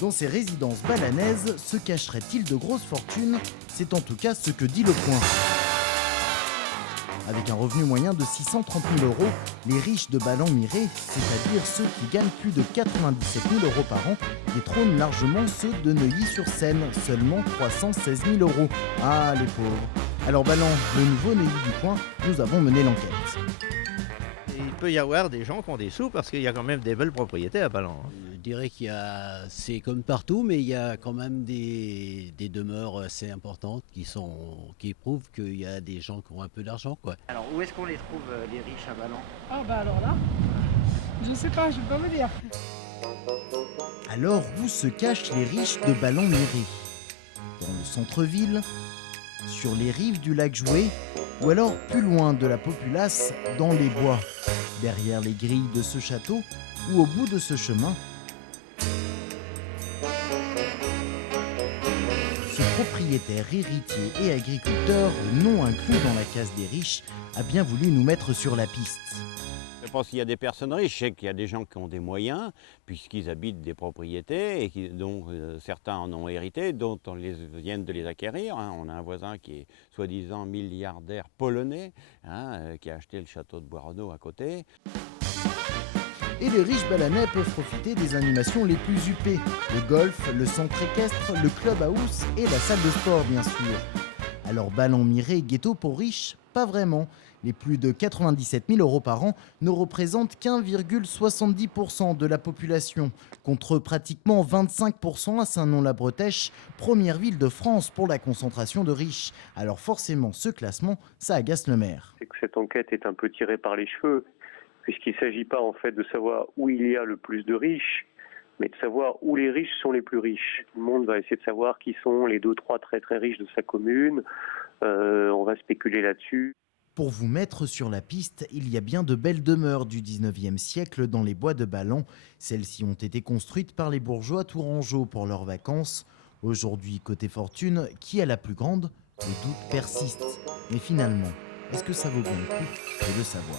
Dans ces résidences balanaises, se cacherait-il de grosses fortunes? C'est en tout cas ce que dit Le Point. Avec un revenu moyen de 630 000 €, les riches de Ballon-Miré, c'est-à-dire ceux qui gagnent plus de 97 000 € par an, détrônent largement ceux de Neuilly-sur-Seine, seulement 316 000 €. Ah, les pauvres. Alors Ballon, le nouveau Neuilly du coin, nous avons mené l'enquête. Il peut y avoir des gens qui ont des sous parce qu'il y a quand même des belles propriétés à Ballon. Je dirais c'est comme partout, mais il y a quand même des demeures assez importantes qui prouvent qu'il y a des gens qui ont un peu d'argent, quoi. Alors où est-ce qu'on les trouve les riches à Ballon? Ah bah alors là, je sais pas, je peux pas vous dire. Alors où se cachent les riches de Ballon-Miré? Dans le centre-ville? Sur les rives du lac Joué? Ou alors plus loin de la populace, dans les bois? Derrière les grilles de ce château? Ou au bout de ce chemin? Ce propriétaire, héritier et agriculteur, non inclus dans la case des riches, a bien voulu nous mettre sur la piste. Je pense qu'il y a des personnes riches, je sais qu'il y a des gens qui ont des moyens, puisqu'ils habitent des propriétés, et dont certains en ont hérité, d'autres viennent de les acquérir. On a un voisin qui est soi-disant milliardaire polonais, qui a acheté le château de Boirenaud à côté. Et les riches balanais peuvent profiter des animations les plus huppées. Le golf, le centre équestre, le clubhouse et la salle de sport, bien sûr. Alors Ballon-Miré, ghetto pour riches? Pas vraiment. Les plus de 97 000 € par an ne représentent qu'1,70 % de la population, contre pratiquement 25 % à Saint-Nom-la-Bretèche, première ville de France pour la concentration de riches. Alors forcément, ce classement, ça agace le maire. C'est que cette enquête est un peu tirée par les cheveux, puisqu'il ne s'agit pas en fait de savoir où il y a le plus de riches, mais de savoir où les riches sont les plus riches. Tout le monde va essayer de savoir qui sont les 2-3 très très riches de sa commune. On va spéculer là-dessus. Pour vous mettre sur la piste, il y a bien de belles demeures du 19e siècle dans les bois de Ballon. Celles-ci ont été construites par les bourgeois tourangeaux pour leurs vacances. Aujourd'hui, côté fortune, qui a la plus grande? Le doute persiste. Mais finalement, est-ce que ça vaut bien le coup de le savoir?